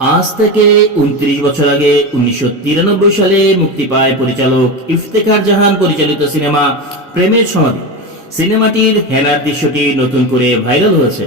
আজ থেকে উনত্রিশ বছর আগে উনিশশো তিরানব্বই সালে মুক্তি পায় পরিচালক ইফতেখার জাহান পরিচালিত সিনেমা প্রেমের সমাধি। সিনেমাটির হেনার দৃশ্যটি নতুন করে ভাইরাল হয়েছে।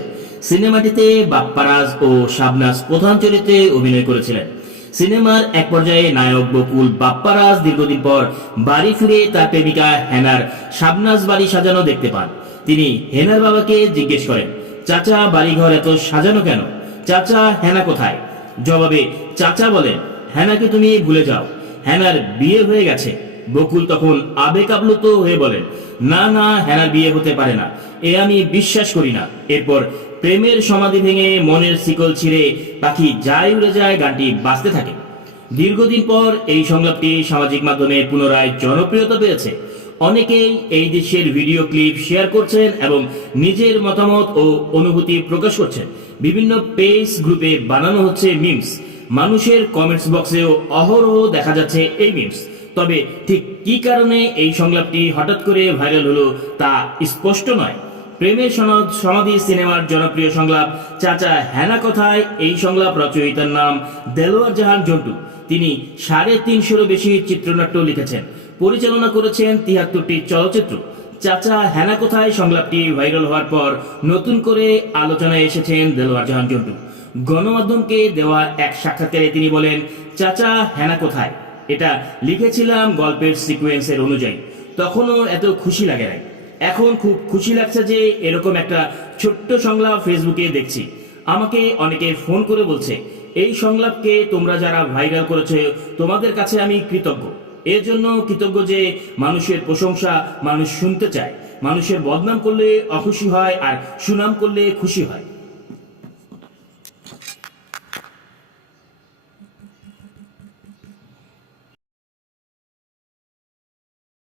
সিনেমাটিতে বাপ্পারাজ ও শাবনাজ প্রধান চরিত্রে অভিনয় করেছিলেন। সিনেমার এক পর্যায়ে নায়ক বকুল বাপ্পারাজ দীর্ঘদিন পর বাড়ি ফিরে তার প্রেমিকা হেনার শাবনাজ বাড়ি সাজানো দেখতে পান। তিনি হেনার বাবাকে জিজ্ঞেস করেন, চাচা বাড়িঘর এত সাজানো কেন? চাচা হেনা কোথায়? জবাবে চাচা বলেন হেনাকে তুমি ভুলে যাও। হেনার বিয়ে হয়ে গেছে। বকুল তখন আবেগ আপ্লুত হয়ে বলেন, না না হেনার বিয়ে হতে পারে না। এ আমি বিশ্বাস করি না। এরপর প্রেমের সমাধি ভেঙে মনের শিকল ছিঁড়ে পাখি যায় উড়ে যায় গানটি বাঁচতে থাকে। দীর্ঘদিন পর এই সংলাপটি সামাজিক মাধ্যমে পুনরায় জনপ্রিয়তা পেয়েছে। অনেকেই এই দেশের ভিডিও ক্লিপ শেয়ার করছেন এবং নিজের মতামত ও অনুভূতি প্রকাশ করছেন। বিভিন্ন পেজ গ্রুপে বানানো হচ্ছে মিমস। মানুষের কমেন্টস বক্সেও অহরহ দেখা যাচ্ছে এই মিমস। তবে ঠিক কি কারণে এই সংলাপটি হঠাৎ করে ভাইরাল হলো তা স্পষ্ট নয়। প্রেমের সনদ সমাধি সিনেমার জনপ্রিয় সংলাপ, চাচা হ্যানা কথায়? এই সংলাপ রচয়িতার নাম দেলোয়ার জাহান জন্টু। তিনি সাড়ে তিনশোরও বেশি চিত্রনাট্য লিখেছেন। পরিচালনা করেছেন তিয়াত্তরটি চলচ্চিত্র। চাচা হ্যানা কোথায়? সংলাপটি ভাইরাল হওয়ার পর নতুন করে আলোচনায় এসেছেন দেলোয়ার জাহান জন্টু। গণমাধ্যমকে দেওয়া এক সাক্ষাৎকারে তিনি বলেন, চাচা হ্যানা কোথায়? এটা লিখেছিলাম গল্পের সিকোয়েন্সের অনুযায়ী। তখনও এত খুশি লাগে নাই। এখন খুব খুশি লাগছে যে এরকম একটা ছোট্ট সংলাপ ফেসবুকে দেখছি। আমাকে অনেকে ফোন করে বলছে, এই সংলাপকে তোমরা যারা ভাইরাল করেছ, তোমাদের কাছে আমি কৃতজ্ঞ। এর জন্য কৃতজ্ঞ যে মানুষের প্রশংসা মানুষ শুনতে চায়। মানুষের বদনাম করলে অখুশি হয় আর সুনাম করলে খুশি হয়।